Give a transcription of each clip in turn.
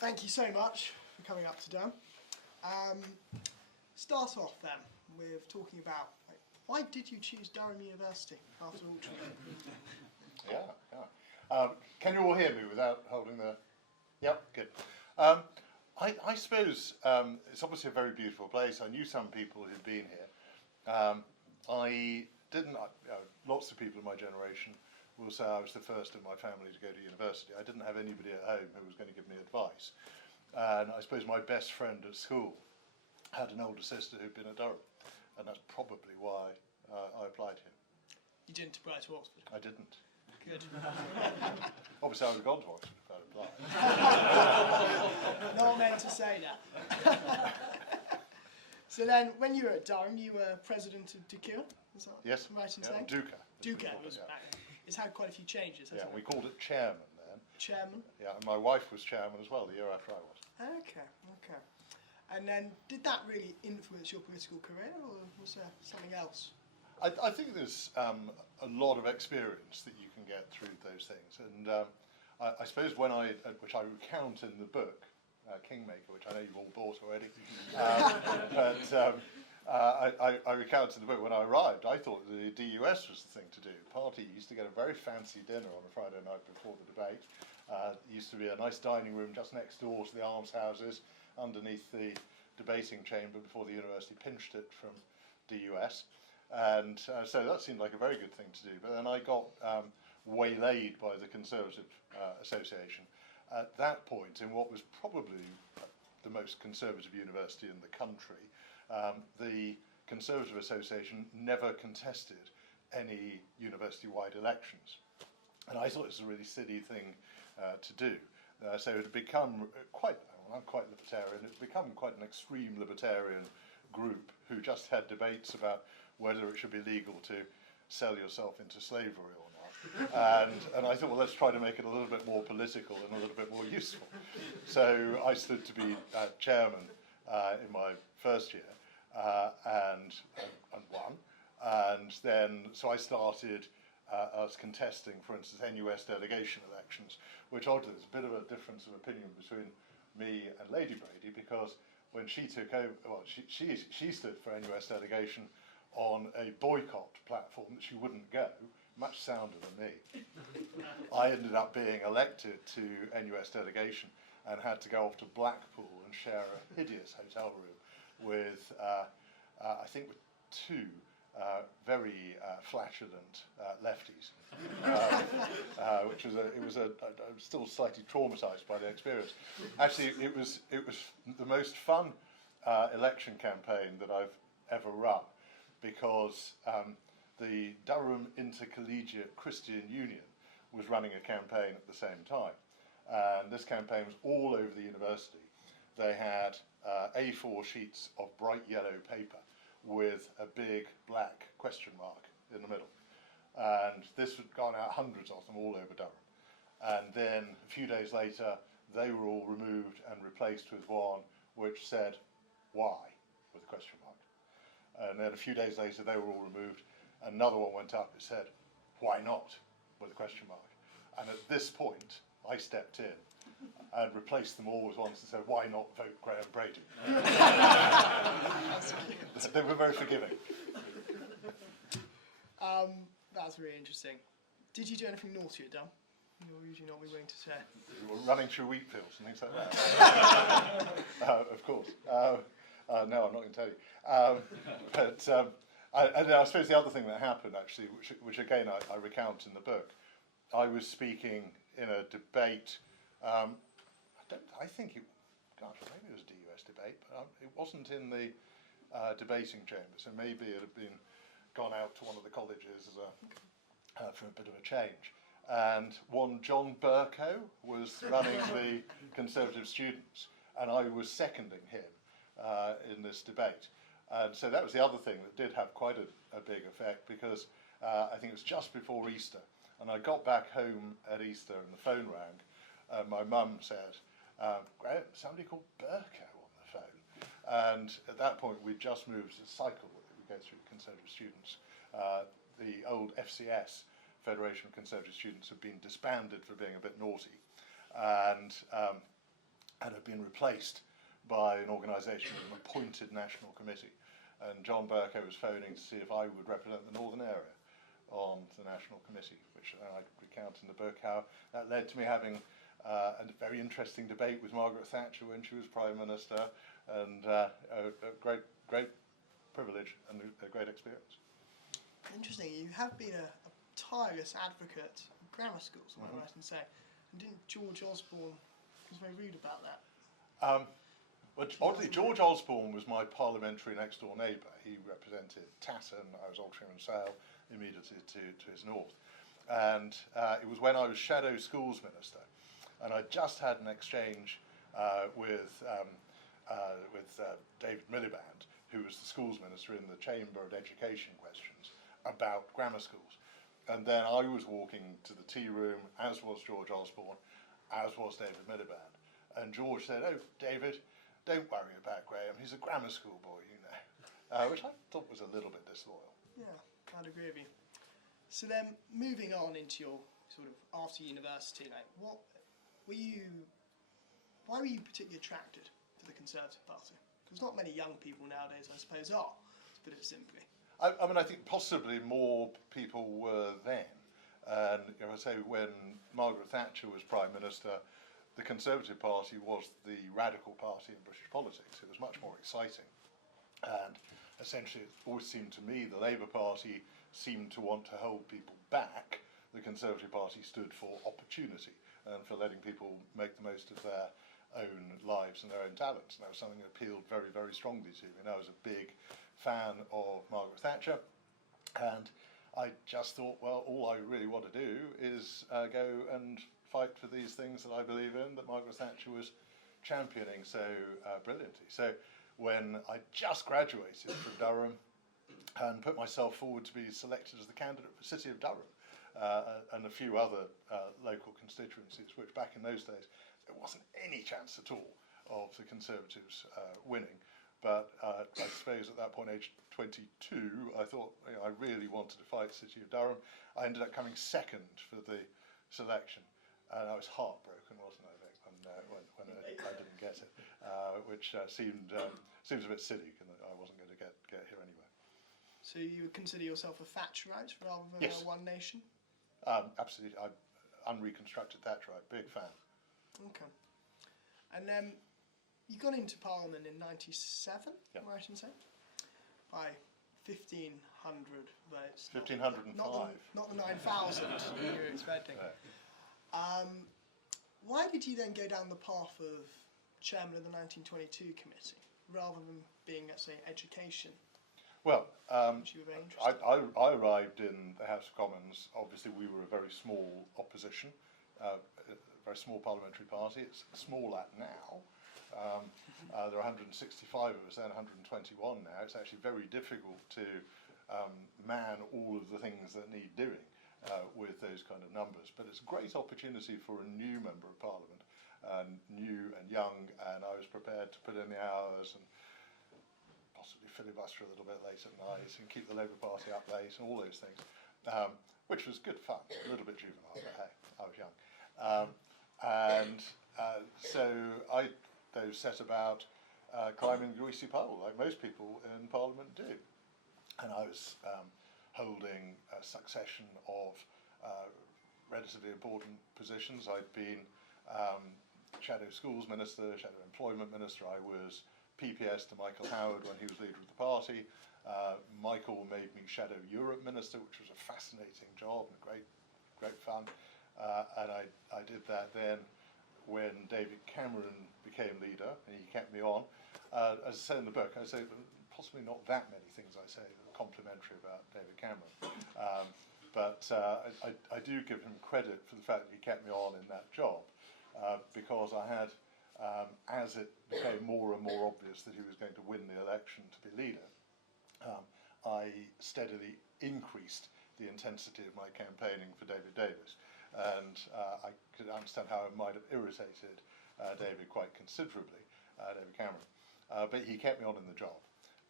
Thank you so much for coming up to Durham. Start off then with talking about why did you choose Durham University after Altrincham? Can you all hear me without holding the... Yep, good. I suppose it's obviously a very beautiful place. I knew some people who'd been here. I didn't... lots of people in my generation will say I was the first in my family to go to university. I didn't have anybody at home who was going to give me advice. And I suppose my best friend at school had an older sister who'd been at Durham. And that's probably why I applied here. You didn't apply to Oxford? I didn't. Good. Obviously I would have gone to Oxford if I'd applied. Not meant to say that. So then, when you were at Durham, you were president of DUCA, is that Yes. right in saying? DUCA. DUCA. It's had quite a few changes, hasn't it? We called it chairman then. Chairman? Yeah, and my wife was chairman as well the year after I was. Okay. And then, did that really influence your political career, or was there something else? I think there's a lot of experience that you can get through those things, and I suppose which I recount in the book, Kingmaker, which I know you've all bought already, I recount in the book when I arrived, I thought the DUS was the thing to do. The party used to get a very fancy dinner on a Friday night before the debate. It used to be a nice dining room just next door to the almshouses, underneath the debating chamber before the university pinched it from DUS. And so that seemed like a very good thing to do. But then I got waylaid by the Conservative Association at that point in what was probably the most conservative university in the country. The Conservative Association never contested any university-wide elections. And I thought it was a really silly thing to do. So it had become I'm quite libertarian, it had become quite an extreme libertarian group who just had debates about whether it should be legal to sell yourself into slavery or not. And I thought, well, let's try to make it a little bit more political and a little bit more useful. So I stood to be chairman in my first year and won. And then, so I started as contesting, for instance, NUS delegation elections, which oddly there's a bit of a difference of opinion between me and Lady Brady, because when she took over, well, she stood for NUS delegation on a boycott platform that she wouldn't go, much sounder than me. I ended up being elected to NUS delegation and had to go off to Blackpool and share a hideous hotel room with, I think, with two very flatulent lefties, which was I was still slightly traumatised by the experience. Actually, it was the most fun election campaign that I've ever run, because the Durham Intercollegiate Christian Union was running a campaign at the same time, and this campaign was all over the university. They had A4 sheets of bright yellow paper with a big black question mark in the middle. And this had gone out, hundreds of them, all over Durham. And then a few days later, they were all removed and replaced with one which said, "Why?" with a question mark. And then a few days later, they were all removed. Another one went up, it said, "Why not?" with a question mark. And at this point, I stepped in and replaced them all with ones that said, "Why not vote Graham Brady?" They were very forgiving. That's really interesting. Did you do anything naughty at Durham? You're usually not willing to share. We were running through wheat fields and things like that. Of course. No, I'm not going to tell you. I suppose the other thing that happened, actually, which again I recount in the book, I was speaking in a debate. I think it, maybe it was a DUS debate, but it wasn't in the debating chamber, so maybe it had been gone out to one of the colleges as for a bit of a change. And one John Burko was running the Conservative students, and I was seconding him in this debate. And so that was the other thing that did have quite a big effect, because I think it was just before Easter, and I got back home at Easter and the phone rang. My mum said, "Graham, somebody called Burko on the phone." And at that point we'd just moved to the cycle that we go through Conservative students. The old FCS, Federation of Conservative Students, had been disbanded for being a bit naughty. And and have been replaced by an organisation with an appointed national committee. And John Bercow was phoning to see if I would represent the northern area on the national committee, which I recount in the book how that led to me having a very interesting debate with Margaret Thatcher when she was Prime Minister, and a great privilege and a great experience. Interesting. You have been a tireless advocate of grammar schools, am I right in saying? And didn't George Osborne was very rude about that? But oddly, George Osborne was my parliamentary next door neighbour. He represented Tatton. I was Altrincham and Sale, immediately to his north. And it was when I was Shadow Schools Minister, and I just had an exchange with David Miliband, who was the Schools Minister in the Chamber of Education questions, about grammar schools. And then I was walking to the tea room, as was George Osborne, as was David Miliband. And George said, "Oh, David, don't worry about Graham, he's a grammar school boy, you know," which I thought was a little bit disloyal. Yeah, I'd agree with you. So then, moving on into your sort of after university, like, why were you particularly attracted to the Conservative Party? Because not many young people nowadays, I suppose, are, to put it simply. I mean, I think possibly more people were then. And I say when Margaret Thatcher was Prime Minister, the Conservative Party was the radical party in British politics. It was much more exciting. And essentially, it always seemed to me the Labour Party seemed to want to hold people back. The Conservative Party stood for opportunity and for letting people make the most of their own lives and their own talents. And that was something that appealed very, very strongly to me. And I was a big fan of Margaret Thatcher. And I just thought, well, all I really want to do is go and fight for these things that I believe in, that Margaret Thatcher was championing so brilliantly. So when I just graduated from Durham and put myself forward to be selected as the candidate for the City of Durham and a few other local constituencies, which back in those days there wasn't any chance at all of the Conservatives winning. But I suppose at that point, aged 22, I thought, you know, I really wanted to fight the City of Durham. I ended up coming second for the selection. And I was heartbroken, wasn't I, Vic, when I didn't get it, which seems a bit silly, and I wasn't going to get here anyway. So you would consider yourself a Thatcherite rather than Yes. a One Nation? Absolutely. Unreconstructed Thatcherite, big fan. Okay. And you got into Parliament in '97, Yep. am I right in saying? By 1,500 votes. 1,505. Not the 9,000 you were expecting. No. Why did you then go down the path of chairman of the 1922 committee rather than being, let's say, education, Well, which you were very interested in? I arrived in the House of Commons. Obviously, we were a very small opposition, a very small parliamentary party. It's smaller now. There are 165 of us then, 121 now. It's actually very difficult to man all of the things that need doing with those kind of numbers. But it's a great opportunity for a new member of Parliament, new and young, and I was prepared to put in the hours and possibly filibuster a little bit late at night and keep the Labour Party up late and all those things, which was good fun, a little bit juvenile, but hey, I was young. So I set about climbing the greasy pole, like most people in Parliament do. And I was holding a succession of relatively important positions. I'd been Shadow Schools Minister, Shadow Employment Minister. I was PPS to Michael Howard when he was leader of the party. Michael made me Shadow Europe Minister, which was a fascinating job and great fun. And I did that then when David Cameron became leader, and he kept me on. As I say in the book, I say possibly not that many things I say that are complimentary about David Cameron. But I do give him credit for the fact that he kept me on in that job, because I had, as it became more and more obvious that he was going to win the election to be leader, I steadily increased the intensity of my campaigning for David Davis. And I could understand how it might have irritated David quite considerably, David Cameron. But he kept me on in the job.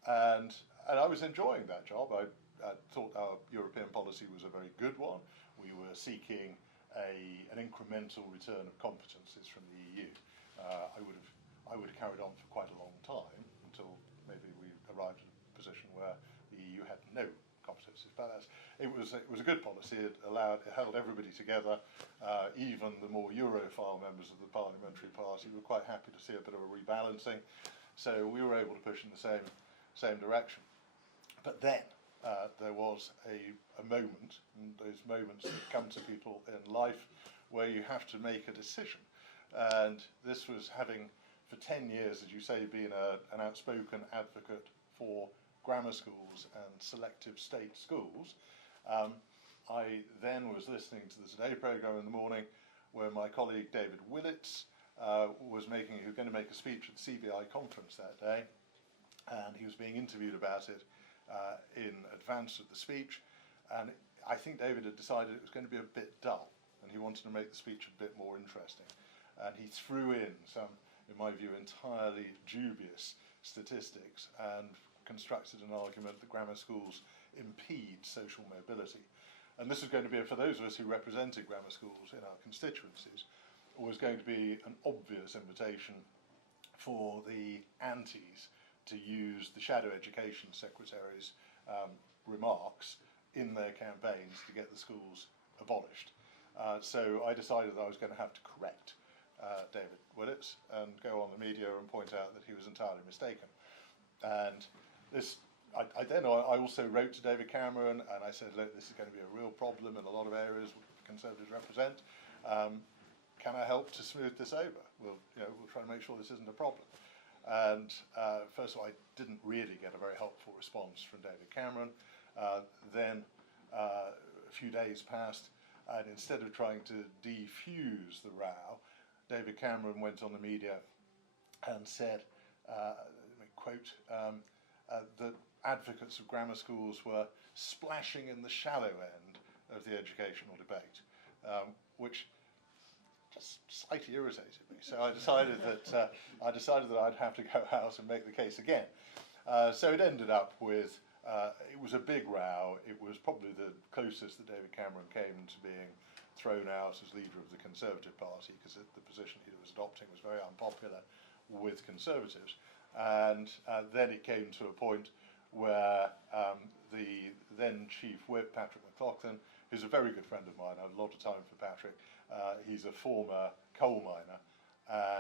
And I was enjoying that job. I thought our European policy was a very good one. We were seeking an incremental return of competencies from the EU. I would have carried on for quite a long time until maybe we arrived at a position where the EU had no competencies. But it was a good policy. It held everybody together. Even the more Europhile members of the parliamentary party were quite happy to see a bit of a rebalancing. So we were able to push in the same direction. But then there was a moment, and those moments that come to people in life, where you have to make a decision. And this was having, for 10 years, as you say, been an outspoken advocate for grammar schools and selective state schools. I then was listening to the Today programme in the morning, where my colleague David Willits was going to make a speech at the CBI conference that day, and he was being interviewed about it in advance of the speech, and I think David had decided it was going to be a bit dull, and he wanted to make the speech a bit more interesting, and he threw in some, in my view, entirely dubious statistics and constructed an argument that grammar schools impede social mobility. And this was going to be, for those of us who represented grammar schools in our constituencies, was going to be an obvious invitation for the antis to use the Shadow Education Secretary's remarks in their campaigns to get the schools abolished. So I decided that I was going to have to correct David Willits and go on the media and point out that he was entirely mistaken. And this, I also wrote to David Cameron and I said, look, this is going to be a real problem in a lot of areas Conservatives represent. Can I help to smooth this over? We'll try to make sure this isn't a problem. And first of all, I didn't really get a very helpful response from David Cameron. Then a few days passed, and instead of trying to defuse the row, David Cameron went on the media and said, quote, that advocates of grammar schools were splashing in the shallow end of the educational debate, which just slightly irritated me. So I decided that I'd have to go out and make the case again. So it ended up with it was a big row. It was probably the closest that David Cameron came to being thrown out as leader of the Conservative Party, because the position he was adopting was very unpopular with Conservatives. And then it came to a point where the then Chief Whip, Patrick McLaughlin, who's a very good friend of mine, I have a lot of time for Patrick, he's a former coal miner,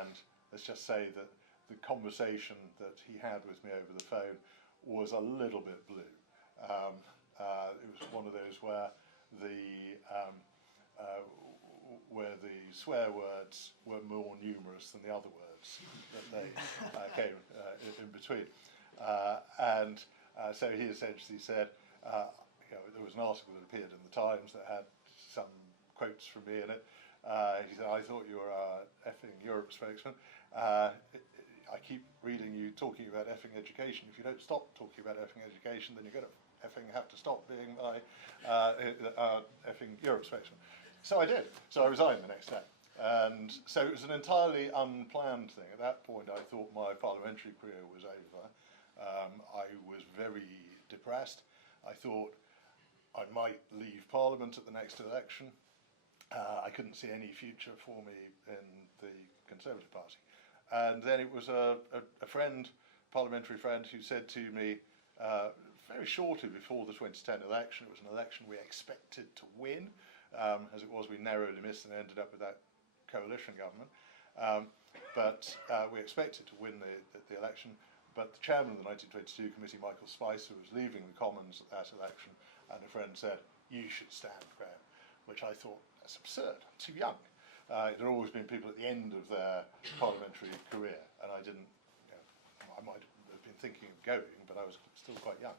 and let's just say that the conversation that he had with me over the phone was a little bit blue. It was one of those where the swear words were more numerous than the other words that they came in between. So he essentially said, there was an article that appeared in the Times that had some quotes from me in it. He said, I thought you were a effing Europe spokesman. I keep reading you talking about effing education. If you don't stop talking about effing education, then you're going to effing have to stop being my effing Europe spokesman. So I did. So I resigned the next day. And so it was an entirely unplanned thing. At that point, I thought my parliamentary career was over. I was very depressed. I thought I might leave Parliament at the next election. I couldn't see any future for me in the Conservative Party. And then it was a friend, parliamentary friend, who said to me very shortly before the 2010 election, it was an election we expected to win. As it was, we narrowly missed and ended up with that coalition government. But we expected to win the election. But the chairman of the 1922 committee, Michael Spicer, was leaving the Commons at that election, and a friend said, "You should stand, Graham," which I thought, that's absurd, I'm too young. There had always been people at the end of their parliamentary career, and I didn't, I might have been thinking of going, but I was still quite young.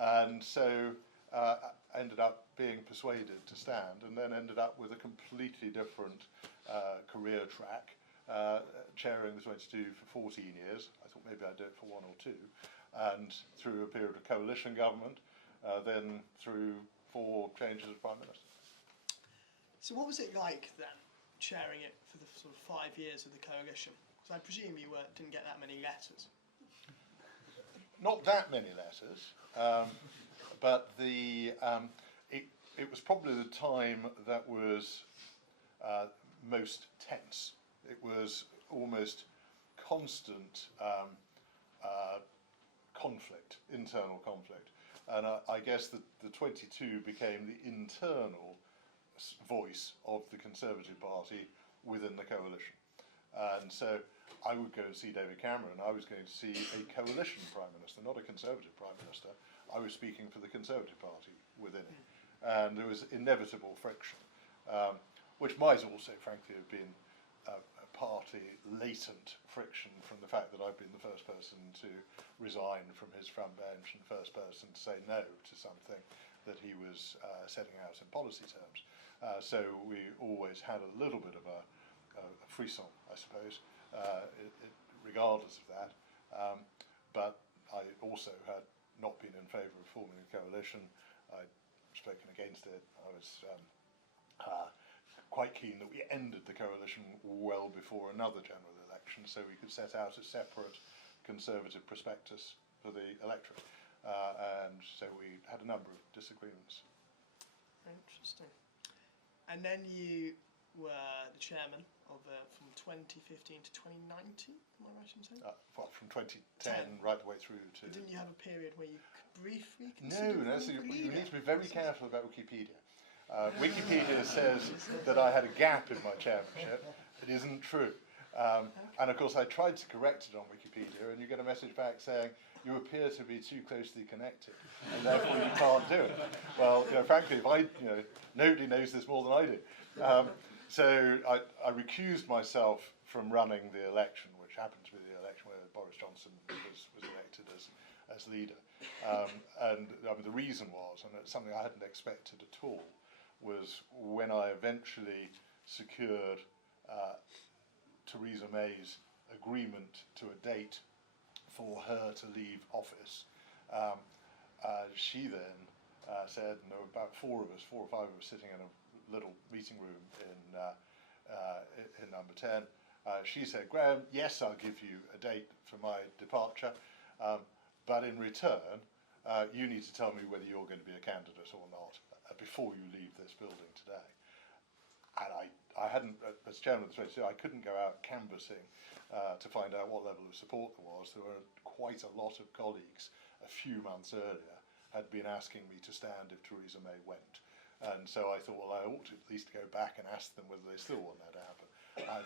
And so I ended up being persuaded to stand, and then ended up with a completely different career track, chairing the 22 for 14 years. I thought maybe I'd do it for 1 or 2, and through a period of coalition government, then through 4 changes of Prime Minister. So what was it like then, chairing it for the sort of 5 years of the coalition? Because I presume you didn't get that many letters. Not that many letters, but it was probably the time that was most tense. It was almost constant conflict, internal conflict. And I guess the 22 became the internal voice of the Conservative Party within the coalition. And so I would go and see David Cameron. I was going to see a coalition Prime Minister, not a Conservative Prime Minister. I was speaking for the Conservative Party within it. And there was inevitable friction, which might also, frankly, have been partly latent friction from the fact that I've been the first person to resign from his front bench and first person to say no to something that he was setting out in policy terms. So we always had a little bit of a frisson, I suppose, regardless of that. But I also had not been in favour of forming a coalition. I'd spoken against it. I was quite keen that we ended the coalition well before another general election so we could set out a separate Conservative prospectus for the electorate. And so we had a number of disagreements. Interesting. And then you were the chairman of from 2015 to 2019, am I right in saying? Well, from 2010 right the way through to... But didn't you have a period where you could briefly No, consider so you leader? need to be very careful about Wikipedia. Wikipedia says that I had a gap in my chairmanship. It isn't true. And of course I tried to correct it on Wikipedia and you get a message back saying you appear to be too closely connected and therefore you can't do it. Well, frankly, nobody knows this more than I do. So I recused myself from running the election, which happened to be the election where Boris Johnson was elected as leader. And the reason was, and it's something I hadn't expected at all, was when I eventually secured Theresa May's agreement to a date for her to leave office. She then said, and there were about four or five of us sitting in a little meeting room in number 10. She said, Graham, yes, I'll give you a date for my departure, but in return, you need to tell me whether you're going to be a candidate or not before you leave this building today. And I hadn't, as chairman of the 22, I couldn't go out canvassing to find out what level of support there was. There were quite a lot of colleagues a few months earlier had been asking me to stand if Theresa May went. And so I thought, well, I ought to at least go back and ask them whether they still want that to happen.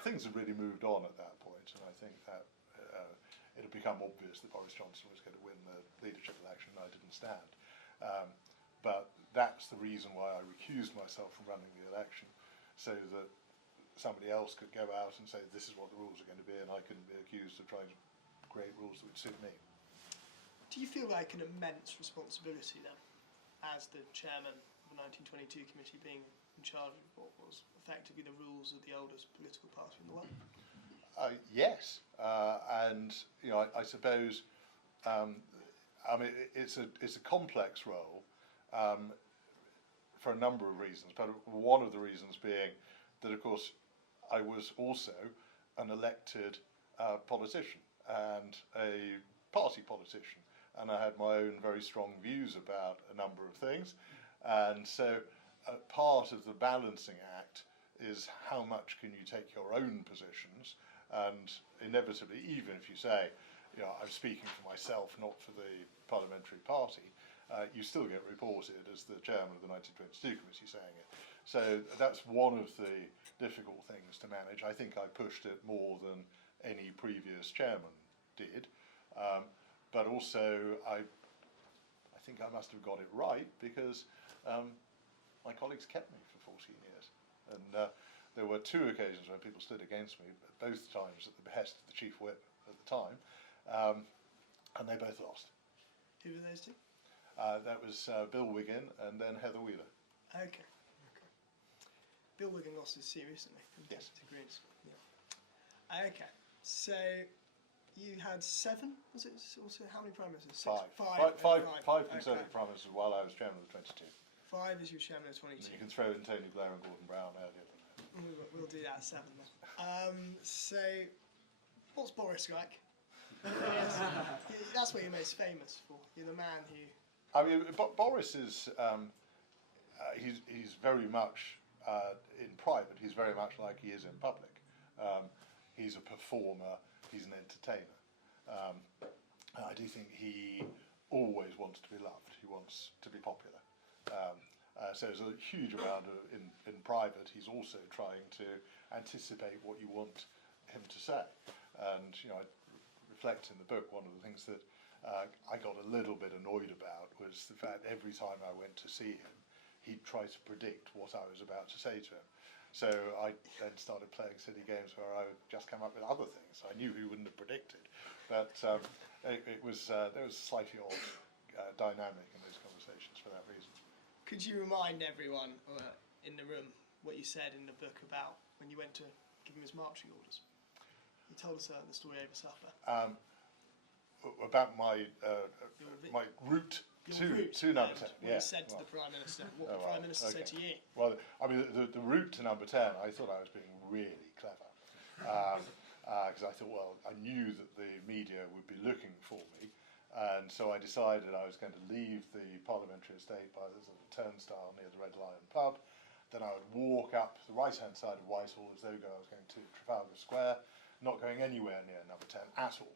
Things had really moved on at that point, and I think that it had become obvious that Boris Johnson was going to win the leadership election and I didn't stand. But that's the reason why I recused myself from running the election, so that somebody else could go out and say this is what the rules are going to be and I couldn't be accused of trying to create rules that would suit me. Do you feel like an immense responsibility then, as the chairman of the 1922 committee, being in charge of what was effectively the rules of the oldest political party in the world? Yes, and I suppose it's a complex role for a number of reasons, but one of the reasons being that, of course, I was also an elected politician and a party politician, and I had my own very strong views about a number of things, and so part of the balancing act is how much can you take your own positions, and inevitably, even if you say, I'm speaking for myself, not for the parliamentary party, you still get reported as the chairman of the 1922 committee saying it. So that's one of the difficult things to manage. I think I pushed it more than any previous chairman did, but also I think I must have got it right because my colleagues kept me for 14 years, and there were two occasions when people stood against me, both times at the behest of the chief whip at the time, and they both lost. Who were those two? That was Bill Wiggin and then Heather Wheeler. Okay. Bill Wiggin lost his seat recently. Yes. To Greens. Yeah. Okay. So you had 7. Was it also how many prime ministers? Five Conservative prime ministers while I was chairman of the 22. 5 as your chairman of 22. You can throw in Tony Blair and Gordon Brown earlier than that. We'll do that at 7 then. So, what's Boris like? Yes. That's what you're most famous for. You're the man who... Boris is, he's very much, in private, he's very much like he is in public. he's a performer, he's an entertainer. And I do think he always wants to be loved, he wants to be popular. So there's a huge amount in private. He's also trying to anticipate what you want him to say. And I reflect in the book, one of the things that I got a little bit annoyed about was the fact every time I went to see him, he'd try to predict what I was about to say to him. So I then started playing silly games where I would just come up with other things I knew he wouldn't have predicted. But there was a slightly odd dynamic in those conversations for that reason. Could you remind everyone in the room what you said in the book about when you went to give him his marching orders? You told us the story over supper. About my route to number 10. What you said to the Prime Minister, what the Prime Minister said to you. Well, I mean, the route to number 10, I thought I was being really clever. Because I thought, well, I knew that the media would be looking for me. And so I decided I was going to leave the parliamentary estate by the sort of turnstile near the Red Lion pub. Then I would walk up the right-hand side of Whitehall as though I was going to Trafalgar Square, not going anywhere near number 10 at all.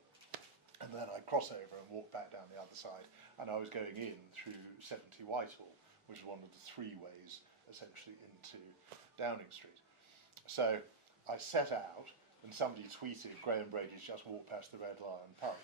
And then I'd cross over and walk back down the other side, and I was going in through 70 Whitehall, which is one of the three ways, essentially, into Downing Street. So I set out, and somebody tweeted, Graham Brady's just walked past the Red Lion pub.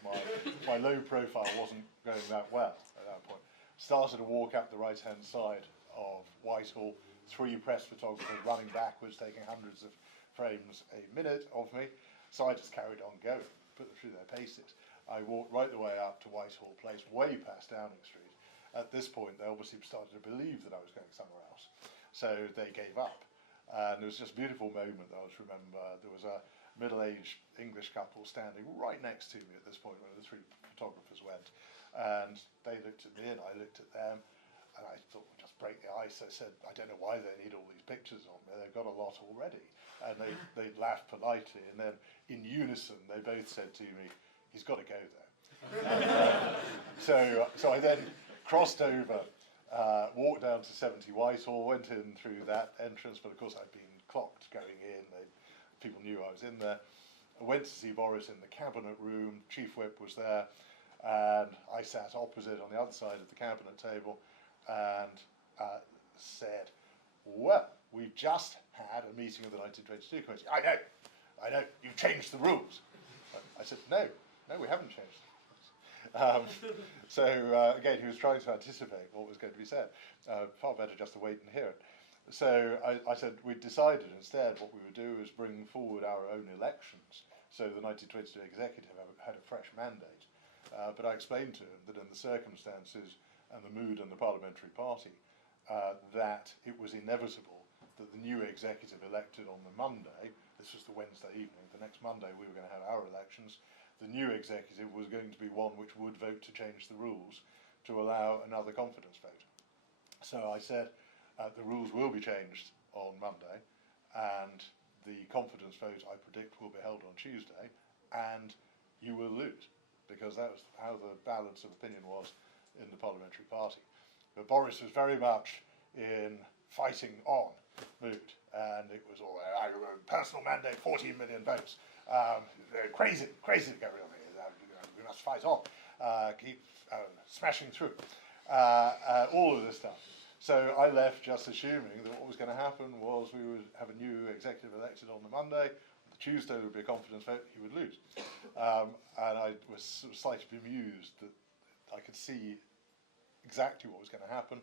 My low profile wasn't going that well at that point. Started to walk up the right-hand side of Whitehall, three press photographers running backwards, taking hundreds of frames a minute of me. So I just carried on going, put them through their paces. I walked right the way up to Whitehall Place, way past Downing Street. At this point, they obviously started to believe that I was going somewhere else. So they gave up. And it was just a beautiful moment that I always remember. There was a middle-aged English couple standing right next to me at this point when the three photographers went. And they looked at me and I looked at them. And I thought, we'll just break the ice. I said, I don't know why they need all these pictures of me. They've got a lot already. And they laughed politely. And then in unison, they both said to me, he's got to go there. So I then crossed over, walked down to 70 Whitehall, went in through that entrance, but of course I'd been clocked going in. People knew I was in there. I went to see Boris in the cabinet room. Chief Whip was there, and I sat opposite on the other side of the cabinet table and said, well, we've just had a meeting of the 1922 committee. I know, you've changed the rules. I said, no, we haven't changed the rules. So again, he was trying to anticipate what was going to be said. Far better just to wait and hear it. So I said we'd decided instead what we would do is bring forward our own elections. So the 1922 executive had a fresh mandate. But I explained to him that in the circumstances and the mood in the parliamentary party, that it was inevitable that the new executive elected on the Monday, this was the Wednesday evening, the next Monday we were going to have our elections, the new executive was going to be one which would vote to change the rules to allow another confidence vote. So I said, the rules will be changed on Monday, and the confidence vote I predict will be held on Tuesday, and you will lose, because that was how the balance of opinion was in the parliamentary party. But Boris was very much in fighting on mood, and it was all personal mandate, 14 million votes, crazy to go on here. We must fight on, keep smashing through, all of this stuff. So I left just assuming that what was going to happen was we would have a new executive elected on the Monday. The Tuesday would be a confidence vote, he would lose. And I was sort of slightly bemused that I could see exactly what was going to happen,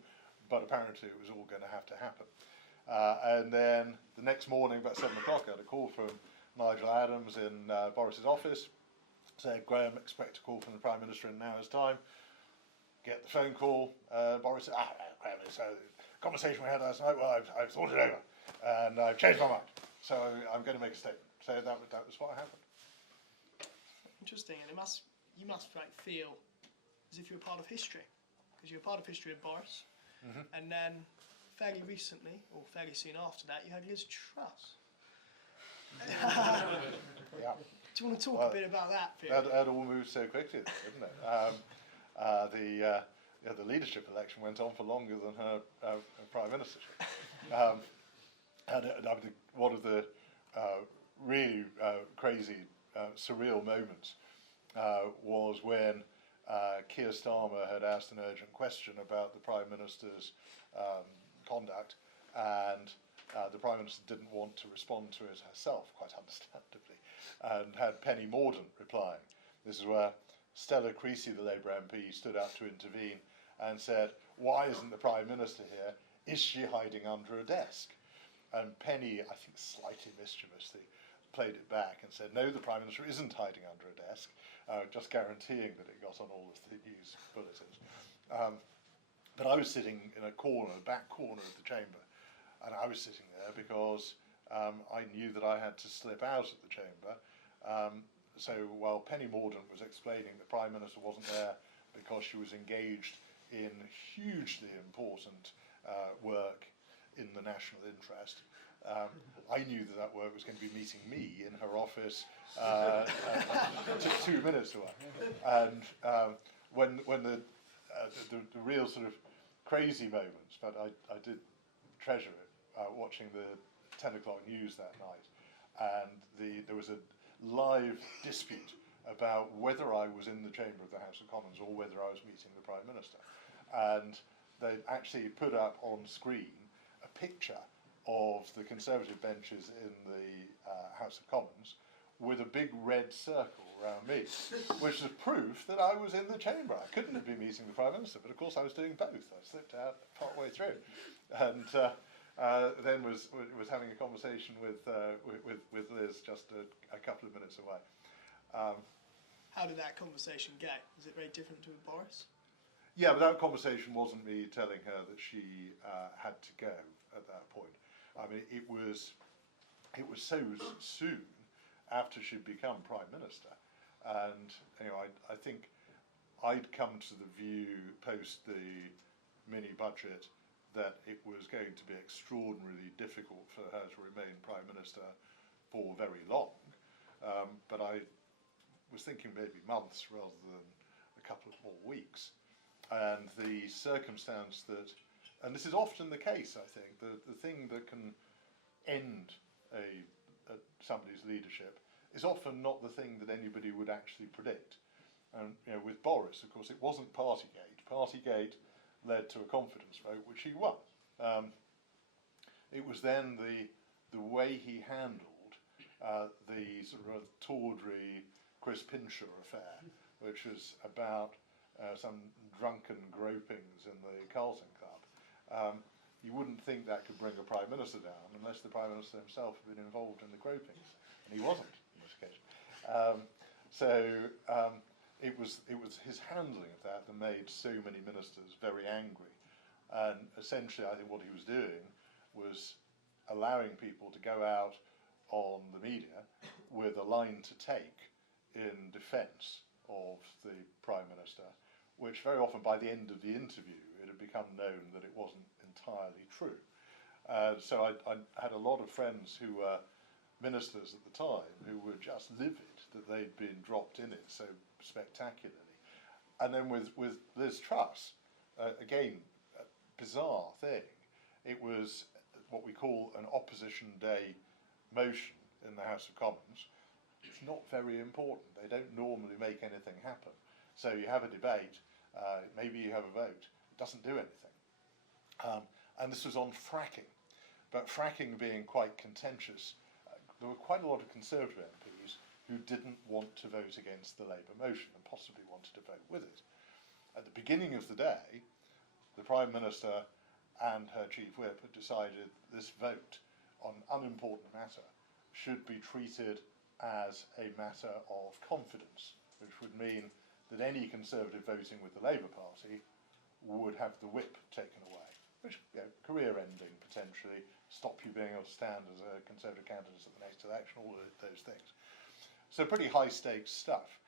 but apparently it was all going to happen. And then the next morning, about 7 o'clock, I had a call from Nigel Adams in Boris's office. Said, Graham, expect a call from the Prime Minister in an hour's time. Get the phone call. Boris said, Graham, it's a conversation we had last night. Well, I've thought it over, and I've changed my mind. So I'm going to make a statement. So that was what happened. Interesting, and you must like, feel as if you're a part of history, because you're a part of history of Boris, and then fairly recently, or fairly soon after that, you had Liz Truss. Yeah. Do you want to talk a bit about that? That all moved so quickly, didn't it? The leadership election went on for longer than her prime ministership. And one of the really crazy, surreal moment was when Keir Starmer had asked an urgent question about the Prime Minister's conduct, and the Prime Minister didn't want to respond to it herself, quite understandably, and had Penny Mordaunt replying. This is where Stella Creasy, the Labour MP, stood up to intervene and said, "Why isn't the Prime Minister here? Is she hiding under a desk?" And Penny, I think slightly mischievously, played it back and said, "No, the Prime Minister isn't hiding under a desk," just guaranteeing that it got on all of the news bulletins. But I was sitting in a corner, a back corner of the chamber, and I was sitting there because I knew that I had to slip out of the chamber. So while Penny Mordaunt was explaining the Prime Minister wasn't there because she was engaged in hugely important work in the national interest, I knew that that work was going to be meeting me in her office 2 minutes away. And when the real sort of crazy moments, but I did treasure it, watching the 10 o'clock news that night, and there was a live dispute about whether I was in the chamber of the House of Commons or whether I was meeting the Prime Minister. And they actually put up on screen a picture of the Conservative benches in the House of Commons with a big red circle around me, which is proof that I was in the chamber. I couldn't have been meeting the Prime Minister, but of course I was doing both. I slipped out partway through, and then was having a conversation with Liz just a couple of minutes away. How did that conversation go? Was it very different to with Boris? Yeah, but that conversation wasn't me telling her that she had to go at that point. I mean, it was so soon after she'd become Prime Minister, and I think I'd come to the view post the mini budget that it was going to be extraordinarily difficult for her to remain Prime Minister for very long, but I was thinking maybe months rather than a couple of more weeks. And the circumstance that, and this is often the case, I think, the thing that can end somebody's leadership is often not the thing that anybody would actually predict. And with Boris, of course, it wasn't Partygate. Partygate led to a confidence vote, which he won. It was then the way he handled the sort of tawdry Chris Pincher affair, which was about some drunken gropings in the Carlton Club. You wouldn't think that could bring a Prime Minister down unless the Prime Minister himself had been involved in the gropings, and he wasn't on this occasion. It was his handling of that made so many ministers very angry, and essentially I think what he was doing was allowing people to go out on the media with a line to take in defence of the Prime Minister, which very often by the end of the interview it had become known that it wasn't entirely true. So I had a lot of friends who were ministers at the time who were just livid that they'd been dropped in it so spectacularly. And then with Liz Truss, again, a bizarre thing. It was what we call an opposition day motion in the House of Commons. It's not very important. They don't normally make anything happen. So you have a debate, maybe you have a vote. It doesn't do anything. And this was on fracking. But fracking being quite contentious, there were quite a lot of Conservative MPs who didn't want to vote against the Labour motion and possibly wanted to vote with it. At the beginning of the day, the Prime Minister and her Chief Whip had decided this vote on an unimportant matter should be treated as a matter of confidence, which would mean that any Conservative voting with the Labour Party would have the whip taken away, which, career-ending potentially, stop you being able to stand as a Conservative candidate at the next election, all of those things. So pretty high-stakes stuff.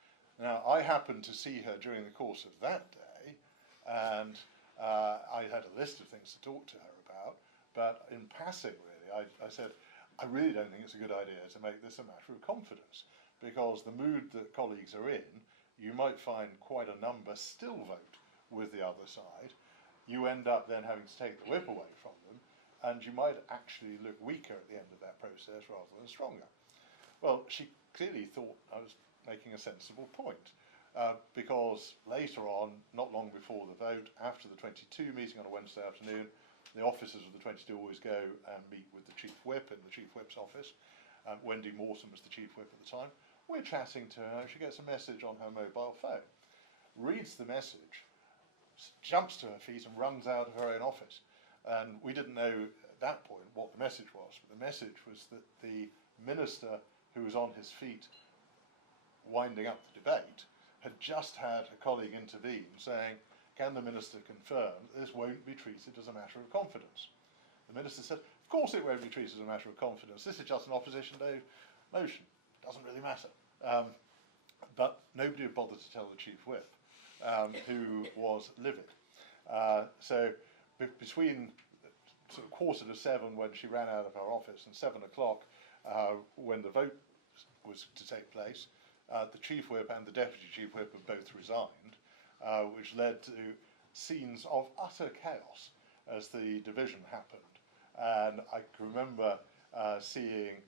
Now, I happened to see her during the course of that day, and I had a list of things to talk to her about, but in passing, really, I said, I really don't think it's a good idea to make this a matter of confidence, because the mood that colleagues are in, you might find quite a number still vote with the other side. You end up then having to take the whip away from them, and you might actually look weaker at the end of that process rather than stronger. Well, she clearly thought I was making a sensible point, because later on, not long before the vote, after the 22 meeting on a Wednesday afternoon, the officers of the 22 always go and meet with the Chief Whip in the Chief Whip's office. Wendy Mawson was the Chief Whip at the time. We're chatting to her, she gets a message on her mobile phone, reads the message, jumps to her feet and runs out of her own office. And we didn't know at that point what the message was, but the message was that the minister who was on his feet winding up the debate had just had a colleague intervene saying, can the minister confirm that this won't be treated as a matter of confidence? The minister said, of course it won't be treated as a matter of confidence. This is just an opposition motion. Doesn't really matter. But nobody had bothered to tell the Chief Whip, who was livid. So between sort of 7:15 when she ran out of her office and 7 o'clock when the vote was to take place, the Chief Whip and the Deputy Chief Whip had both resigned, which led to scenes of utter chaos as the division happened. And I can remember seeing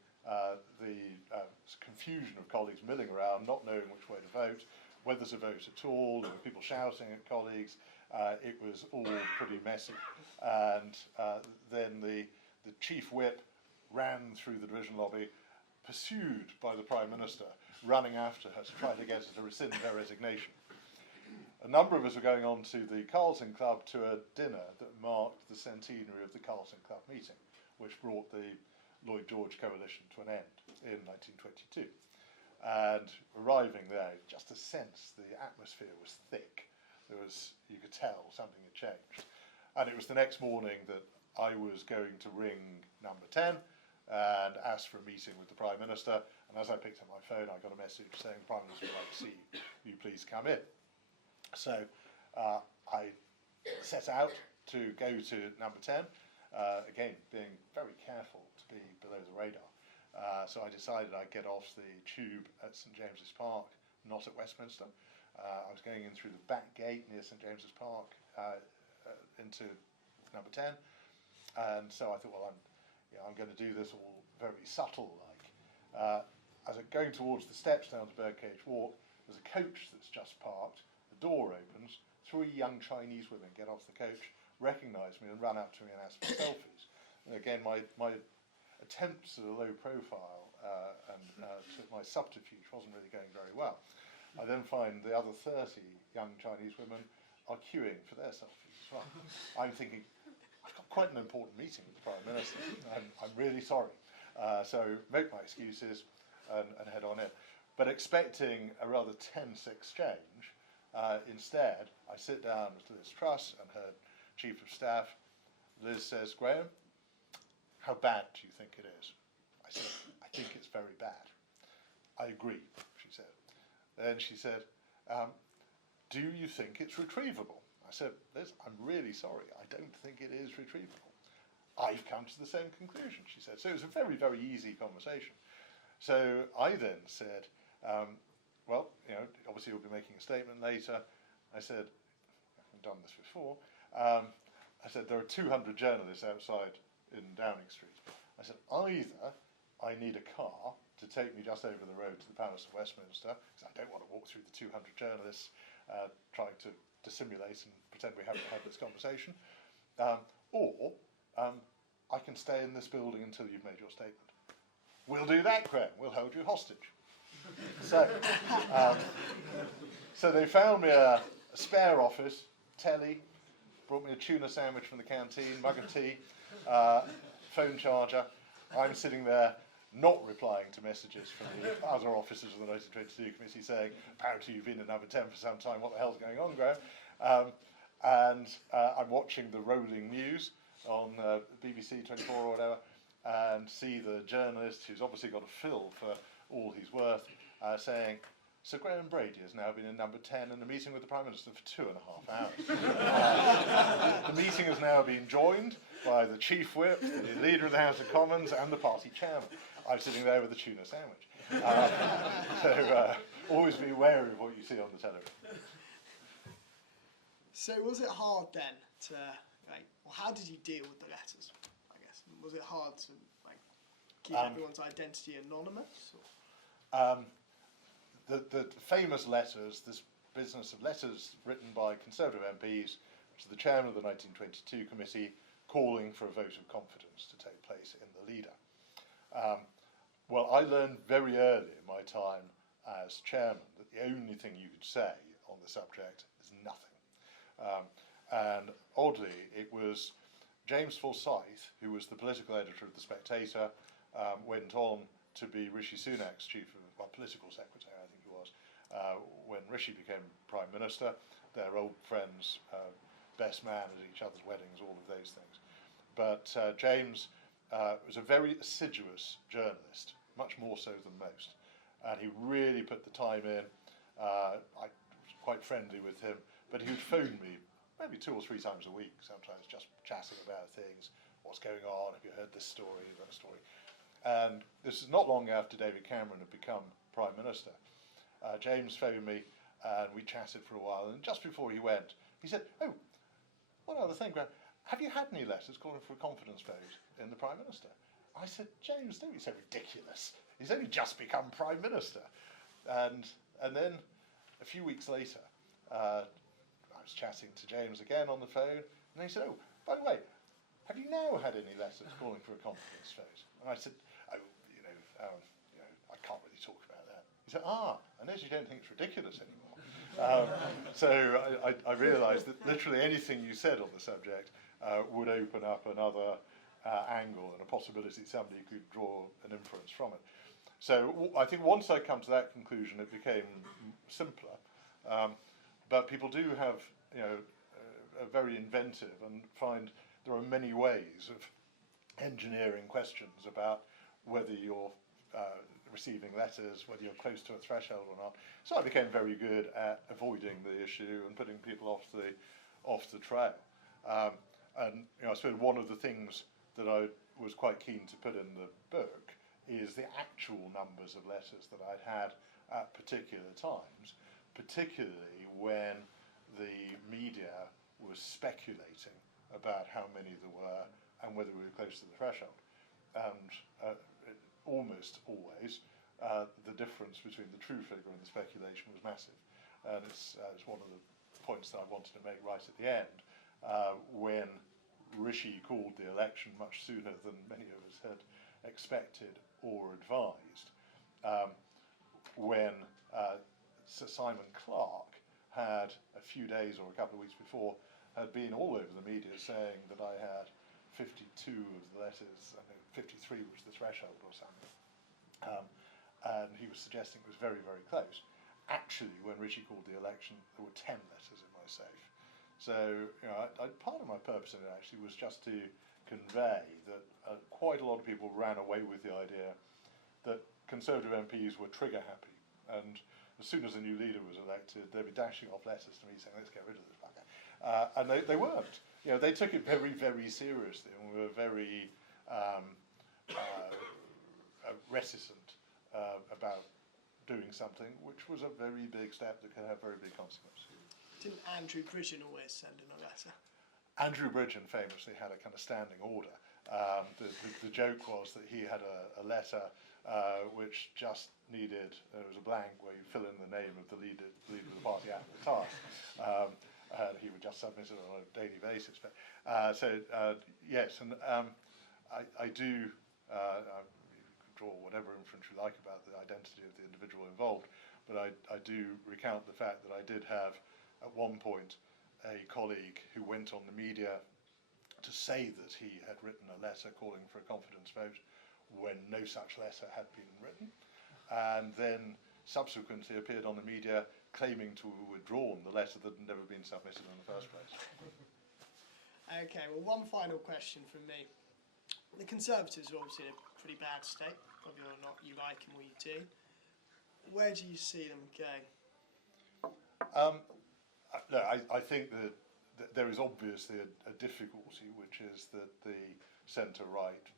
the confusion of colleagues milling around, not knowing which way to vote, whether to vote at all. There were people shouting at colleagues. It was all pretty messy. And then the Chief Whip ran through the division lobby, pursued by the Prime Minister, running after her to try to get her to rescind her resignation. A number of us were going on to the Carlton Club to a dinner that marked the centenary of the Carlton Club meeting, which brought the Lloyd George coalition to an end in 1922. And arriving there, just a sense the atmosphere was thick. You could tell something had changed. And it was the next morning that I was going to ring number 10 and ask for a meeting with the Prime Minister. And as I picked up my phone, I got a message saying, the Prime Minister would like to see you. Will you please come in? So I set out to go to number 10, again, being very careful to be below the radar. So I decided I'd get off the tube at St James's Park, not at Westminster. I was going in through the back gate near St James's Park into number 10. And so I thought, well, I'm going to do this all very subtle-like. As I'm going towards the steps down to Birdcage Walk, there's a coach that's just parked. The door opens, 3 young Chinese women get off the coach, recognise me and run up to me and ask for selfies. And again, my attempts at a low profile and my subterfuge wasn't really going very well. I then find the other 30 young Chinese women are queuing for their selfies as well. I'm thinking, I've got quite an important meeting with the Prime Minister. I'm really sorry. So make my excuses and head on in. But expecting a rather tense exchange, instead, I sit down with Liz Truss and her Chief of Staff. Liz says, Graham, how bad do you think it is? I said, I think it's very bad. I agree, she said. Then she said, do you think it's retrievable? I said, Liz, I'm really sorry. I don't think it is retrievable. I've come to the same conclusion, she said. So it was a very, very easy conversation. So I then said, well, obviously you'll be making a statement later. I said, I've done this before. I said, there are 200 journalists outside in Downing Street. I said, either I need a car to take me just over the road to the Palace of Westminster, because I don't want to walk through the 200 journalists trying to dissimulate and pretend we haven't had this conversation, or I can stay in this building until you've made your statement. We'll do that, Graham. We'll hold you hostage. So they found me a spare office, telly, brought me a tuna sandwich from the canteen, mug of tea, phone charger. I'm sitting there not replying to messages from the other officers of the 1922 committee saying, apparently you've been at number 10 for some time, what the hell's going on, Graham? And I'm watching the rolling news on BBC 24 or whatever, and see the journalist, who's obviously got a fill for all he's worth, saying, Sir Graham Brady has now been in number 10 in a meeting with the Prime Minister for 2.5 hours. The meeting has now been joined by the Chief Whip, the Leader of the House of Commons, and the party chairman. I'm sitting there with a tuna sandwich. So always be wary of what you see on the television. So was it hard then to, how did you deal with the letters, I guess? Was it hard to keep everyone's identity anonymous? Or? The famous letters, this business of letters written by Conservative MPs to the chairman of the 1922 committee calling for a vote of confidence to take place in the leader. Well, I learned very early in my time as chairman that the only thing you could say on the subject is nothing. And oddly, it was James Forsyth, who was the political editor of The Spectator, went on to be Rishi Sunak's political secretary, I think he was, when Rishi became Prime Minister. They're old friends, best man at each other's weddings, all of those things. But James was a very assiduous journalist, much more so than most. And he really put the time in. I was quite friendly with him, but he would phone me maybe 2 or 3 times a week, sometimes just chatting about things. What's going on? Have you heard this story? That story? And this is not long after David Cameron had become Prime Minister. James phoned me and we chatted for a while, and just before he went, he said, "Oh, one other thing, Graham, have you had any letters calling for a confidence vote in the Prime Minister?" I said, "James, don't be so ridiculous. He's only just become Prime Minister." And then a few weeks later, I was chatting to James again on the phone, and he said, "Oh, by the way, have you now had any letters calling for a confidence vote?" And I said, "Oh, I can't really talk about that." He said, "I notice you don't think it's ridiculous anymore." So I realised that literally anything you said on the subject would open up another angle and a possibility somebody could draw an inference from it. So I think once I come to that conclusion, it became simpler. But people do have, are very inventive and find there are many ways of engineering questions about whether you're receiving letters, whether you're close to a threshold or not. So I became very good at avoiding the issue and putting people off the trail. And I suppose one of the things that I was quite keen to put in the book is the actual numbers of letters that I'd had at particular times, particularly when the media was speculating about how many there were and whether we were close to the threshold. And almost always, the difference between the true figure and the speculation was massive. And it's one of the points that I wanted to make right at the end, when Rishi called the election much sooner than many of us had expected or advised, when Sir Simon Clarke had a few days or a couple of weeks before had been all over the media saying that I had 52 of the letters, I think 53 was the threshold or something, and he was suggesting it was very, very close. Actually, when Rishi called the election, there were 10 letters in my safe. So, part of my purpose in it actually was just to convey that quite a lot of people ran away with the idea that Conservative MPs were trigger happy, and as soon as a new leader was elected, they'd be dashing off letters to me saying, "Let's get rid of this bugger." And they weren't. They took it very, very seriously and were very reticent about doing something which was a very big step that can have very big consequences. Didn't Andrew Bridgen always send in a letter? Andrew Bridgen famously had a kind of standing order. The joke was that he had a letter which just needed, there was a blank where you fill in the name of the leader of the party at the time. And he would just submit it on a daily basis. But, yes, and I do, you can draw whatever inference you like about the identity of the individual involved, but I do recount the fact that I did have, at one point, a colleague who went on the media to say that he had written a letter calling for a confidence vote when no such letter had been written, and then subsequently appeared on the media claiming to have withdrawn the letter that had never been submitted in the first place. Okay, well, one final question from me. The Conservatives are obviously in a pretty bad state, whether or not you like them or you do. Where do you see them going? I think that there is obviously a difficulty, which is that the centre-right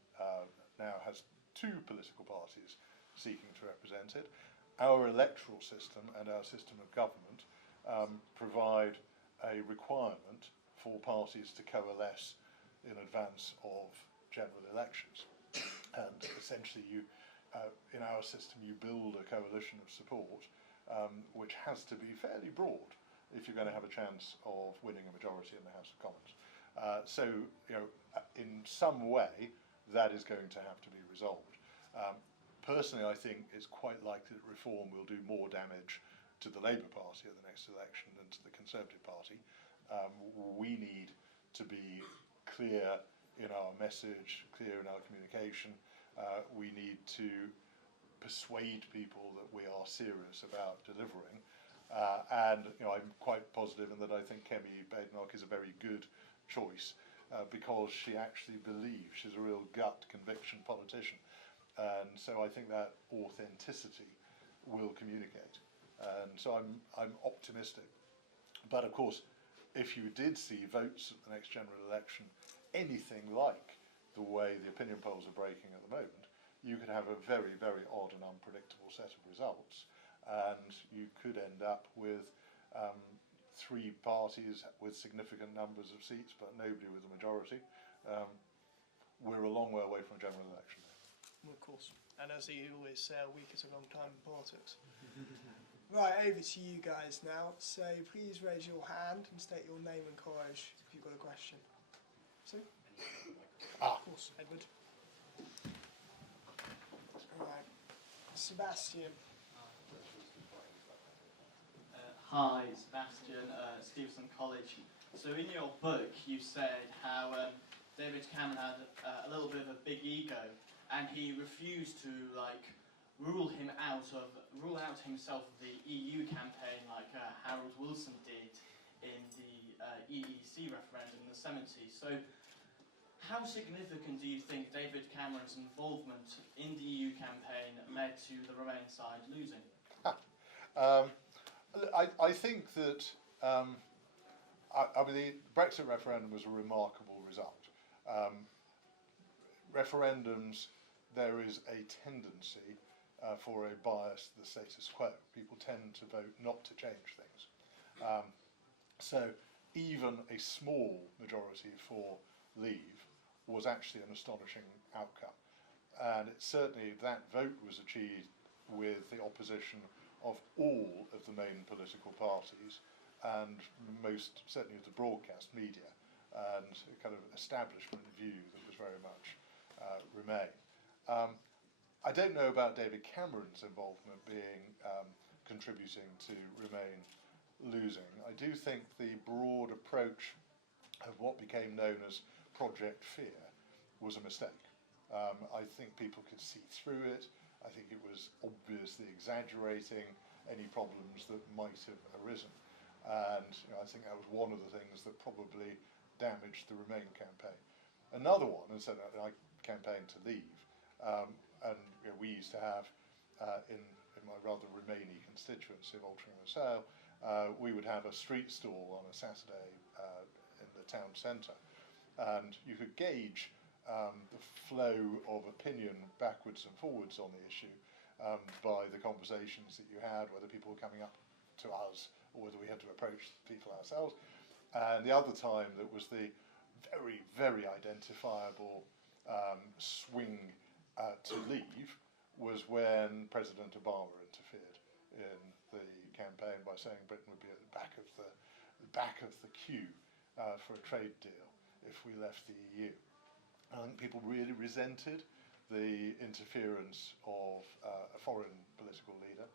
now has 2 political parties seeking to represent it. Our electoral system and our system of government provide a requirement for parties to coalesce in advance of general elections. And essentially in our system you build a coalition of support which has to be fairly broad if you're going to have a chance of winning a majority in the House of Commons. So, in some way, that is going to have to be resolved. Personally, I think it's quite likely that reform will do more damage to the Labour Party at the next election than to the Conservative Party. We need to be clear in our message, clear in our communication. We need to persuade people that we are serious about delivering. And I'm quite positive in that I think Kemi Badenoch is a very good choice because she actually believes she's a real gut conviction politician. And so I think that authenticity will communicate. And so I'm optimistic. But of course, if you did see votes at the next general election anything like the way the opinion polls are breaking at the moment, you could have a very, very odd and unpredictable set of results. And you could end up with three parties with significant numbers of seats, but nobody with a majority. We're a long way away from a general election. Well, of course. And as you always say, a week is a long time in politics. Right, over to you guys now. So please raise your hand and state your name and college if you've got a question. So? Of course, Edward. Alright. Sebastian. Hi, Sebastian, Stevenson College. So in your book, you said how David Cameron had a little bit of a big ego, and he refused to rule out himself of the EU campaign like Harold Wilson did in the EEC referendum in the 70s. So how significant do you think David Cameron's involvement in the EU campaign led to the Remain side losing? I think that the Brexit referendum was a remarkable result. Referendums, there is a tendency for a bias to the status quo. People tend to vote not to change things. So even a small majority for leave was actually an astonishing outcome. And it certainly, that vote was achieved with the opposition of all of the main political parties and most certainly of the broadcast media, and a kind of establishment view that was very much Remain. I don't know about David Cameron's involvement being contributing to Remain losing. I do think the broad approach of what became known as Project Fear was a mistake. I think people could see through it. I think it was obviously exaggerating any problems that might have arisen. And I think that was one of the things that probably damaged the Remain campaign. Another one, and so I campaigned to leave, and we used to have, in my rather Remainy constituency of Altrincham and Sale, we would have a street stall on a Saturday in the town centre. And you could gauge the flow of opinion backwards and forwards on the issue by the conversations that you had, whether people were coming up to us or whether we had to approach people ourselves. And the other time that was the very, very identifiable swing to leave was when President Obama interfered in the campaign by saying Britain would be at the back of the queue for a trade deal if we left the EU. I think people really resented the interference of a foreign political leader.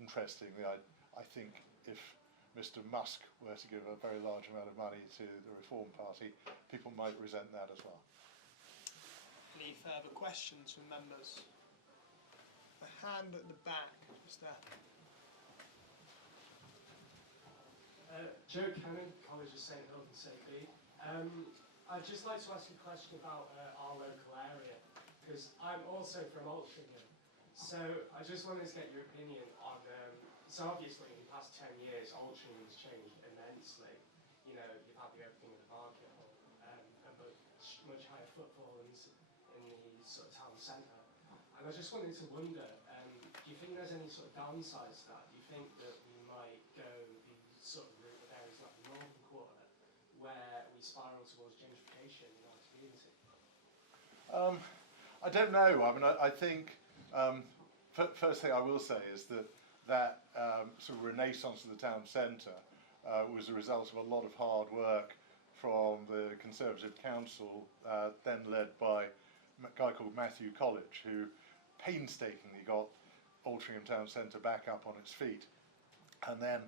Interestingly, I think if Mr. Musk were to give a very large amount of money to the Reform Party, people might resent that as well. Any further questions from members? A hand at the back, just there. Joe Cannon, College of St Hilton, St. I'd just like to ask you a question about our local area, because I'm also from Altrincham. So I just wanted to get your opinion on, so obviously in the past 10 years, Altrincham has changed immensely. You've had the opening of the market hall, and much higher footfall in the sort of town centre. And I just wanted to wonder, do you think there's any sort of downsides to that? Do you think that we might go the sort of route of areas like the Northern Quarter, where we spiral towards gentrification in our community? I don't know. I mean, I think first thing I will say is that sort of renaissance of the town centre was a result of a lot of hard work from the Conservative Council, then led by a guy called Matthew College, who painstakingly got Altrincham Town Centre back up on its feet. And then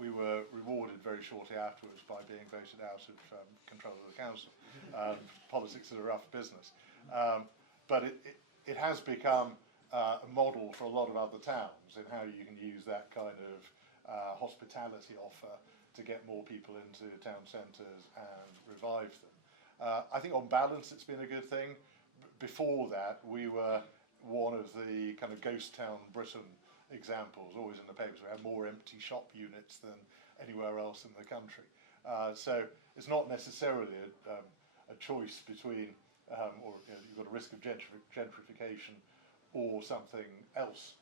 we were rewarded very shortly afterwards by being voted out of control of the council. Politics is a rough business. But it has become a model for a lot of other towns in how you can use that kind of hospitality offer to get more people into town centres and revive them. I think on balance it's been a good thing. Before that, we were one of the kind of ghost town Britain examples, always in the papers. We had more empty shop units than anywhere else in the country. So it's not necessarily a choice between, or you've got a risk of gentrification or something else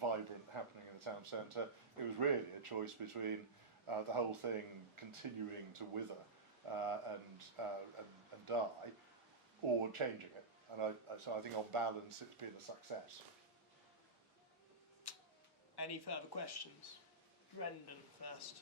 vibrant happening in the town centre. It was really a choice between the whole thing continuing to wither and die, or changing it. And so I think on balance it's been a success. Any further questions? Brendan first.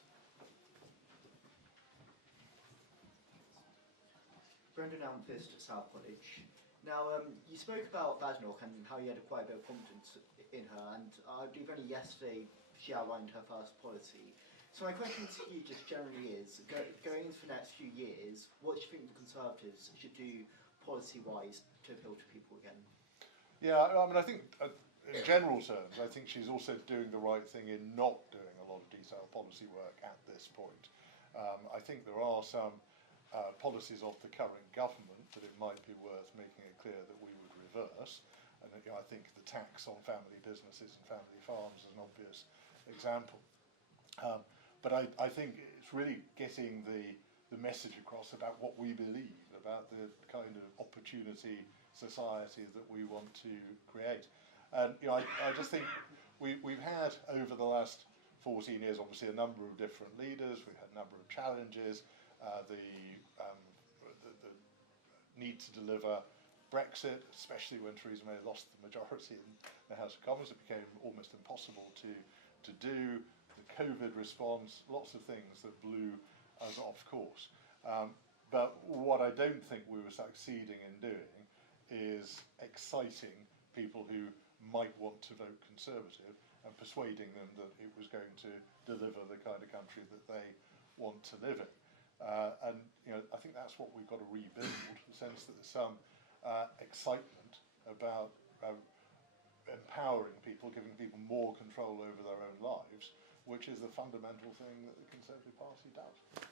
Brendan Almquist at South College. Now, you spoke about Badenoch and how you had quite a bit of confidence in her, and I believe only yesterday she outlined her first policy. So my question to you just generally is, going into the next few years, what do you think the Conservatives should do policy-wise to appeal to people again? Yeah, I mean, I think in general terms, I think she's also doing the right thing in not doing a lot of detailed policy work at this point. I think there are some policies of the current government that it might be worth making it clear that we would reverse. And I think the tax on family businesses and family farms is an obvious example. But I think it's really getting the message across about what we believe, about the kind of opportunity society that we want to create. And I just think we've had over the last 14 years obviously a number of different leaders, we've had a number of challenges, the need to deliver Brexit, especially when Theresa May lost the majority in the House of Commons, it became almost impossible to do. The COVID response, lots of things that blew us off course. But what I don't think we were succeeding in doing is exciting people who might want to vote Conservative and persuading them that it was going to deliver the kind of country that they want to live in. And I think that's what we've got to rebuild, the sense that there's some excitement about empowering people, giving people more control over their own lives, which is the fundamental thing that the Conservative Party does.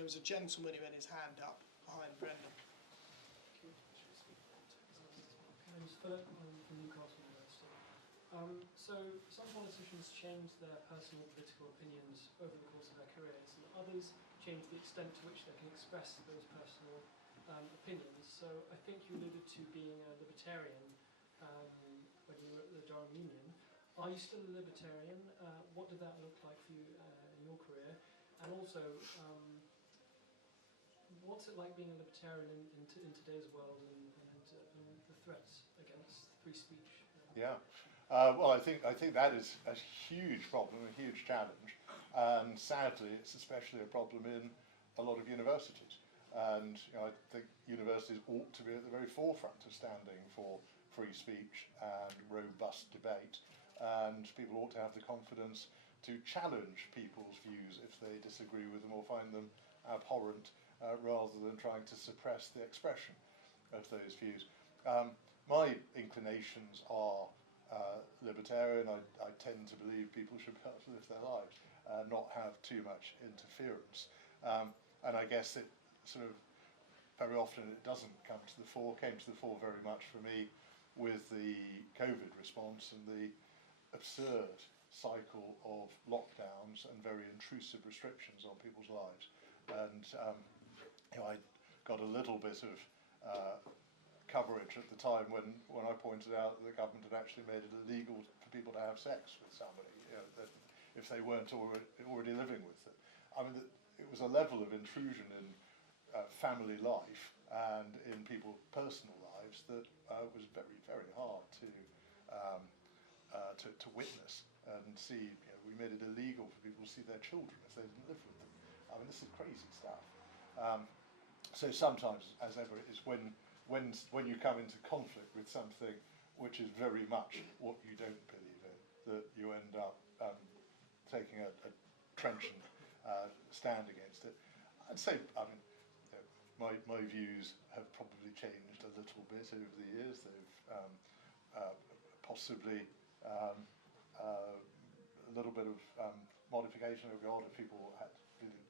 There was a gentleman who had his hand up behind Brendan. My name's Philip, I'm from Newcastle University. So some politicians change their personal political opinions over the course of their careers, and others change the extent to which they can express those personal opinions. So I think you alluded to being a libertarian when you were at the Durham Union. Are you still a libertarian? What did that look like for you in your career? And also, what's it like being a libertarian in today's world and the threats against free speech? Yeah. Well, I think that is a huge problem, a huge challenge, and sadly, it's especially a problem in a lot of universities. And I think universities ought to be at the very forefront of standing for free speech and robust debate. And people ought to have the confidence to challenge people's views if they disagree with them or find them abhorrent, rather than trying to suppress the expression of those views. My inclinations are libertarian. I tend to believe people should be able to live their lives, not have too much interference. And I guess it sort of, very often it doesn't come to the fore, came to the fore very much for me with the COVID response and the absurd cycle of lockdowns and very intrusive restrictions on people's lives. And I got a little bit of coverage at the time when I pointed out that the government had actually made it illegal for people to have sex with somebody, if they weren't already living with them. I mean, it was a level of intrusion in family life and in people's personal lives lives that was very, very hard to witness and see. We made it illegal for people to see their children if they didn't live with them. I mean, this is crazy stuff. So sometimes, as ever, it is when you come into conflict with something which is very much what you don't believe in, that you end up taking a trenchant stand against it. I'd say, I mean, my views have probably changed a little bit over the years. They've possibly a little bit of modification over the odd if people had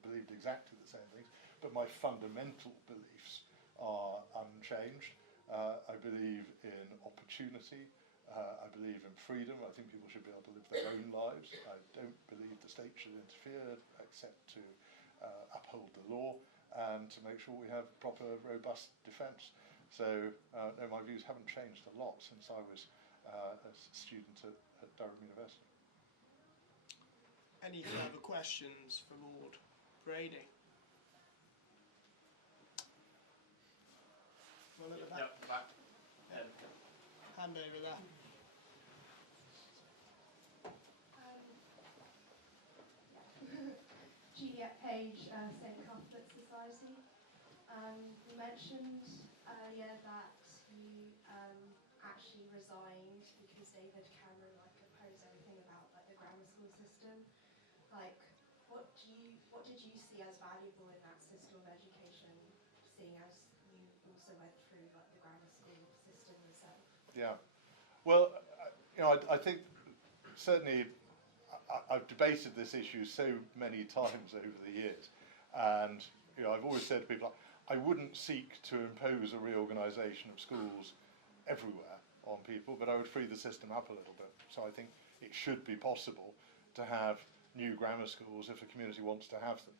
believed exactly the same things, but my fundamental beliefs are unchanged. I believe in opportunity. I believe in freedom. I think people should be able to live their own lives. I don't believe the state should interfere except to uphold the law and to make sure we have proper, robust defence. So no, my views haven't changed a lot since I was a student at Durham University. Any further questions for Lord Brady? One at the back. Yep, back. Hand over there. Juliet Page, St Cuthbert Society. You mentioned earlier that you actually resigned because David Cameron opposed everything about the grammar school system. What did you see as valuable in that system of education, seeing as you also went through the grammar school system yourself? Yeah, well, I think certainly I've debated this issue so many times over the years, and I've always said to people, I wouldn't seek to impose a reorganisation of schools everywhere on people, but I would free the system up a little bit. So I think it should be possible to have new grammar schools if a community wants to have them.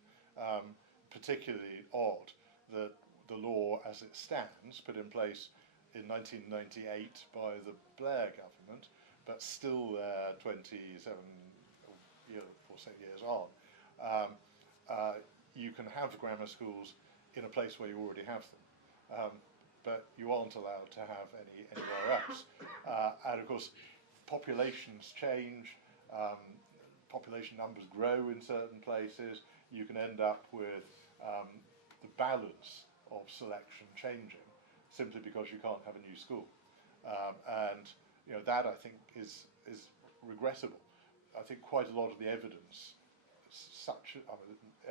Particularly odd that the law as it stands, put in place in 1998 by the Blair government, but still 27 or so years on, you can have grammar schools in a place where you already have them, but you aren't allowed to have any anywhere else. And of course, populations change, population numbers grow in certain places. You can end up with the balance of selection changing simply because you can't have a new school, and that I think is regrettable. I think quite a lot of the evidence,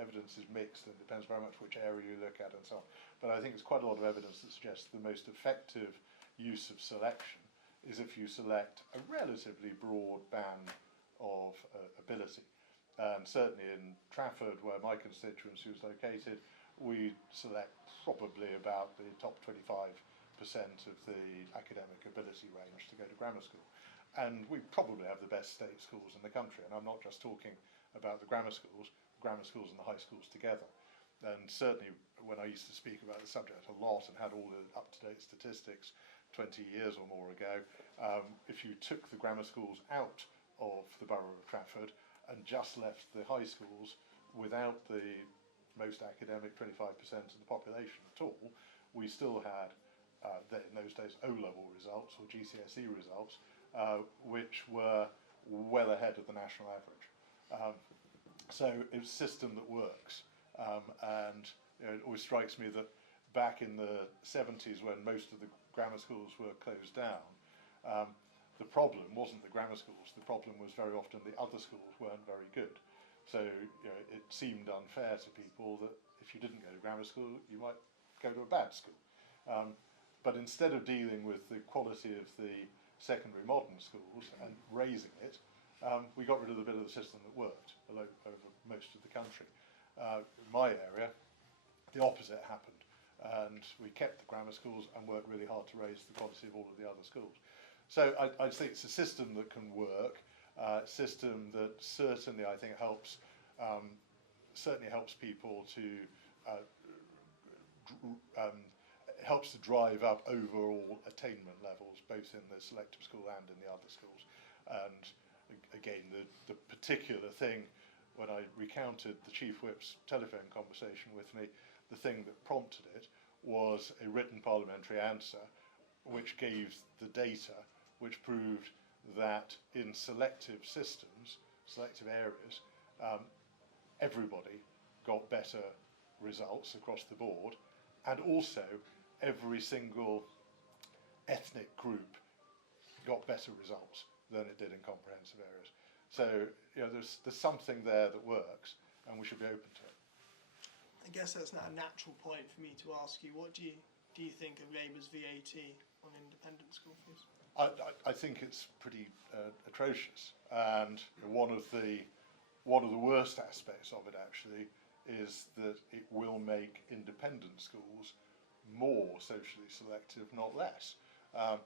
evidence is mixed and depends very much which area you look at and so on. But I think there's quite a lot of evidence that suggests the most effective use of selection is if you select a relatively broad band of ability. And certainly in Trafford, where my constituency was located, we select probably about the top 25% of the academic ability range to go to grammar school. And we probably have the best state schools in the country, and I'm not just talking about the grammar schools and the high schools together. And certainly when I used to speak about the subject a lot and had all the up-to-date statistics 20 years or more ago, if you took the grammar schools out of the borough of Trafford and just left the high schools without the most academic 25% of the population at all, we still had, in those days, O-level results or GCSE results, which were well ahead of the national average. So it's a system that works. And it always strikes me that back in the 70s, when most of the grammar schools were closed down, the problem wasn't the grammar schools. The problem was very often the other schools weren't very good. So it seemed unfair to people that if you didn't go to grammar school, you might go to a bad school. But instead of dealing with the quality of the secondary modern schools and raising it, we got rid of the bit of the system that worked over most of the country. In my area, the opposite happened, and we kept the grammar schools and worked really hard to raise the quality of all of the other schools. So I think it's a system that can work, a system that certainly I think helps people to helps to drive up overall attainment levels, both in the selective school and in the other schools. And again, the particular thing, when I recounted the Chief Whip's telephone conversation with me, the thing that prompted it was a written parliamentary answer which gave the data, which proved that in selective systems, selective areas, everybody got better results across the board, and also every single ethnic group got better results than it did in comprehensive areas. So there's something there that works, and we should be open to it. I guess that's not a natural point for me to ask you. What do you think of Labour's VAT on independent school fees? I think it's pretty atrocious, and one of the worst aspects of it actually is that it will make independent schools more socially selective, not less. I've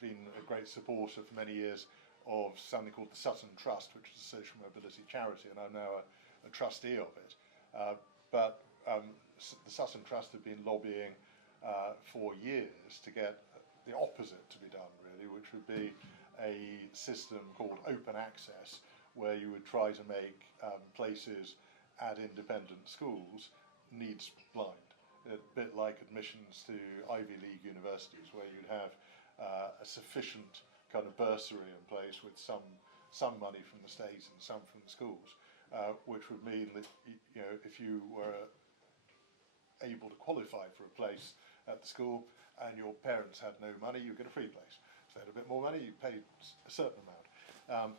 been a great supporter for many years of something called the Sutton Trust, which is a social mobility charity, and I'm now a trustee of it. But the Sutton Trust have been lobbying for years to get the opposite to be done, really, which would be a system called open access, where you would try to make places at independent schools needs blind. A bit like admissions to Ivy League universities, where you'd have a sufficient kind of bursary in place with some money from the state and some from the schools, which would mean that if you were able to qualify for a place at the school and your parents had no money, you get a free place. If they had a bit more money, you paid a certain amount.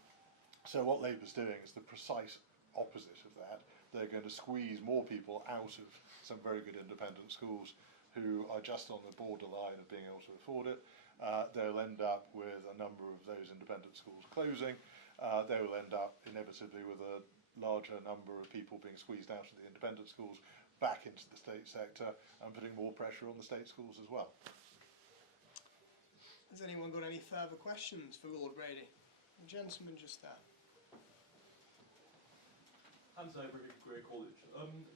So what Labour's doing is the precise opposite of that. They're going to squeeze more people out of some very good independent schools who are just on the borderline of being able to afford it. They'll end up with a number of those independent schools closing. They will end up inevitably with a larger number of people being squeezed out of the independent schools back into the state sector and putting more pressure on the state schools as well. Has anyone got any further questions for Lord Brady? The gentleman just there. Hans over at Greer College.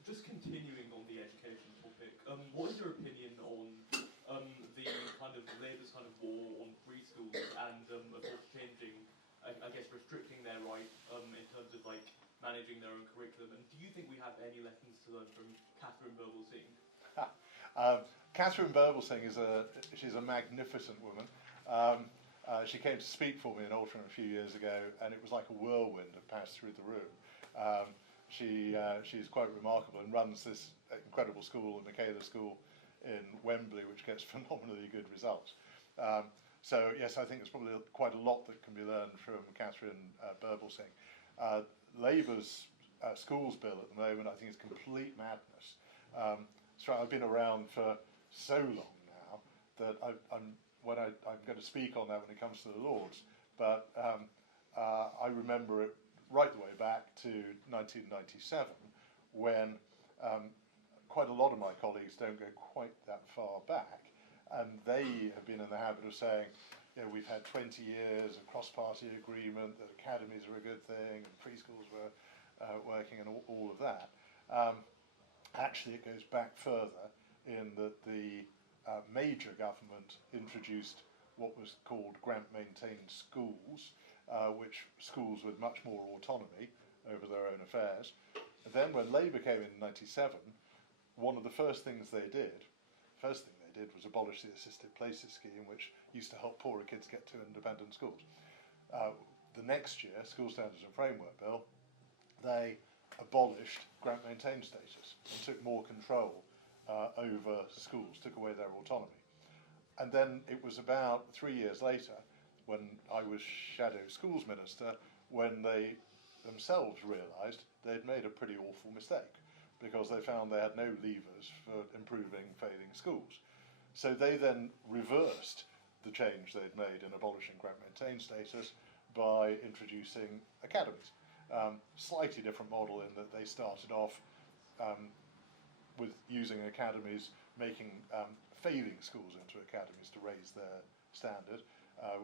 Just continuing on the education topic, what is your opinion on the kind of Labour's kind of war on free schools and of course changing, I guess restricting their right in terms of like managing their own curriculum? And do you think we have any lessons to learn from Catherine Birbalsingh? Catherine Birbalsingh she's a magnificent woman. She came to speak for me in Altrincham a few years ago, and it was like a whirlwind that passed through the room. She's quite remarkable and runs this incredible school, the Michaela School in Wembley, which gets phenomenally good results. So yes, I think there's probably quite a lot that can be learned from Catherine Birbalsingh. Labour's schools bill at the moment, I think, is complete madness. I've been around for so long now that I'm going to speak on that when it comes to the Lords, but I remember it right the way back to 1997, when quite a lot of my colleagues don't go quite that far back, and they have been in the habit of saying, we've had 20 years of cross-party agreement, that academies are a good thing, and preschools were working, and all of that. Actually, it goes back further in that the major government introduced what was called grant-maintained schools, which schools with much more autonomy over their own affairs. And then when Labour came in 97, one of the first thing they did was abolish the assisted places scheme, which used to help poorer kids get to independent schools. The next year, School Standards and Framework Bill, they abolished grant-maintained status and took more control over schools, took away their autonomy. And then it was about 3 years later, when I was Shadow Schools Minister, when they themselves realised they'd made a pretty awful mistake, because they found they had no levers for improving failing schools. So they then reversed the change they'd made in abolishing grant-maintained status by introducing academies. Slightly different model in that they started off with using academies, making failing schools into academies to raise their standard.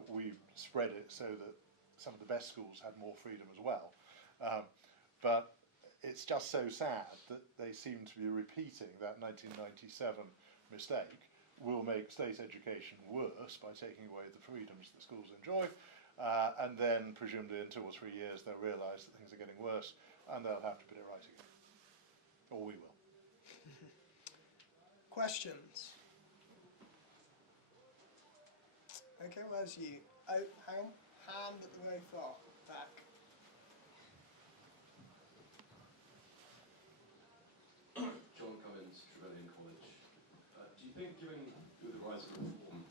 We spread it so that some of the best schools had more freedom as well. But it's just so sad that they seem to be repeating that 1997 mistake. Will make state education worse by taking away the freedoms that schools enjoy, and then presumably in 2 or 3 years they'll realise that things are getting worse and they'll have to put it right again. Or we will. Questions? Okay, where's you? Oh, hang on. Hand at the very far back. John Cummins, Trevelyan College. Do you think, given with the rise of reform,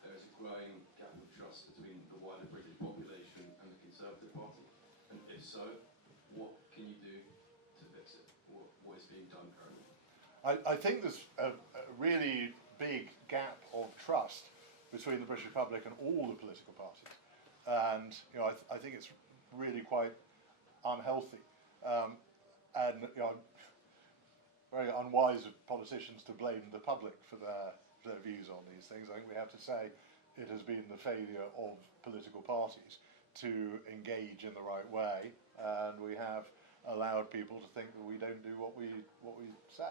there is a growing gap of trust between the wider British population and the Conservative Party? And if so, what can you do to fix it? What is being done currently? I think there's a really big gap of trust between the British public and all the political parties, and I think it's really quite unhealthy, and I'm very unwise of politicians to blame the public for their views on these things. I think we have to say it has been the failure of political parties to engage in the right way, and we have allowed people to think that we don't do what we say.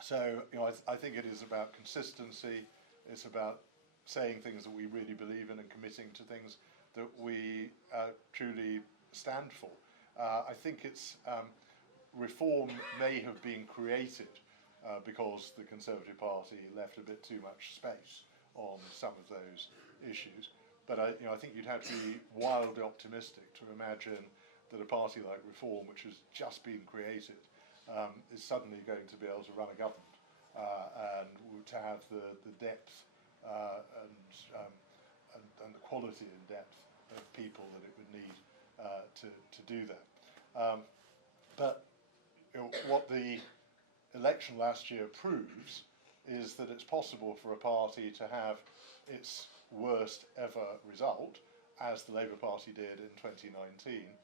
So I think it is about consistency. It's about saying things that we really believe in and committing to things that we truly stand for. I think it's reform may have been created because the Conservative Party left a bit too much space on some of those issues. But I think you'd have to be wildly optimistic to imagine that a party like Reform, which has just been created, is suddenly going to be able to run a government and to have the depth and the quality and depth of people that it would need to do that. But what the election last year proves is that it's possible for a party to have its worst ever result, as the Labour Party did in 2019,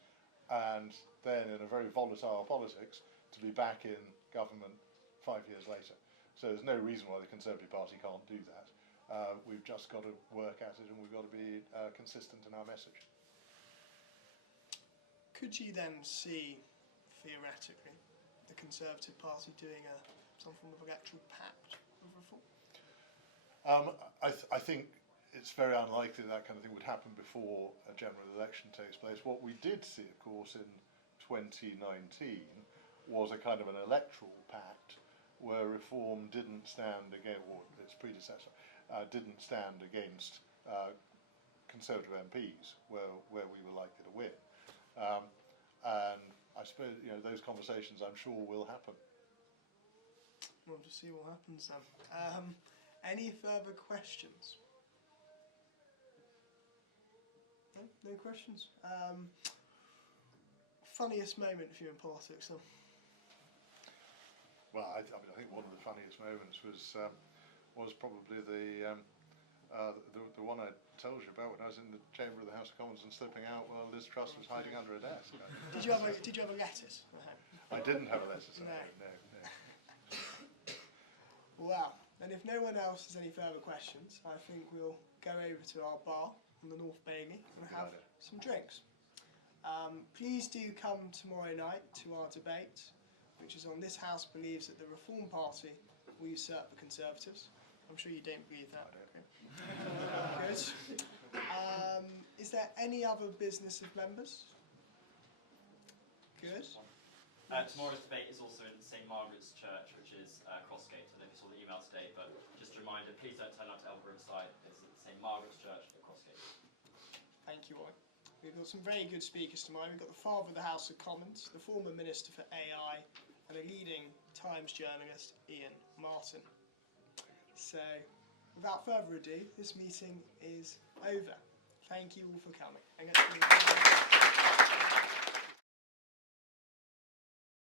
and then in a very volatile politics to be back in government 5 years later. So there's no reason why the Conservative Party can't do that. We've just got to work at it, and we've got to be consistent in our message. Could you then see, theoretically, the Conservative Party doing some form of electoral pact of reform? I think it's very unlikely that kind of thing would happen before a general election takes place. What we did see, of course, in 2019 was a kind of an electoral pact where Reform didn't stand against, or its predecessor, didn't stand against Conservative MPs where we were likely to win. And I suppose those conversations, I'm sure, will happen. We'll just see what happens then. Any further questions? No questions? Funniest moment for you in politics then? Well, I think one of the funniest moments was probably the one I told you about when I was in the chamber of the House of Commons and slipping out while Liz Truss was hiding under a desk. Did you have a lettuce? I didn't have a lettuce. No. No. Wow. And if no one else has any further questions, I think we'll go over to our bar on the North Bailey and have some drinks. Please do come tomorrow night to our debate, which is on "This House believes that the Reform Party will usurp the Conservatives." I'm sure you don't believe that. Good. Is there any other business of members? Good. Tomorrow's debate is also in St Margaret's Church, which is Crossgate. I don't know if you saw the email today, but just a reminder, please don't turn up to Elborough side. It's at St Margaret's Church at Crossgate. Thank you, Warren. We've got some very good speakers tomorrow. We've got the father of the House of Commons, the former Minister for AI, and a leading Times journalist, Ian Martin. So, without further ado, this meeting is over. Thank you all for coming.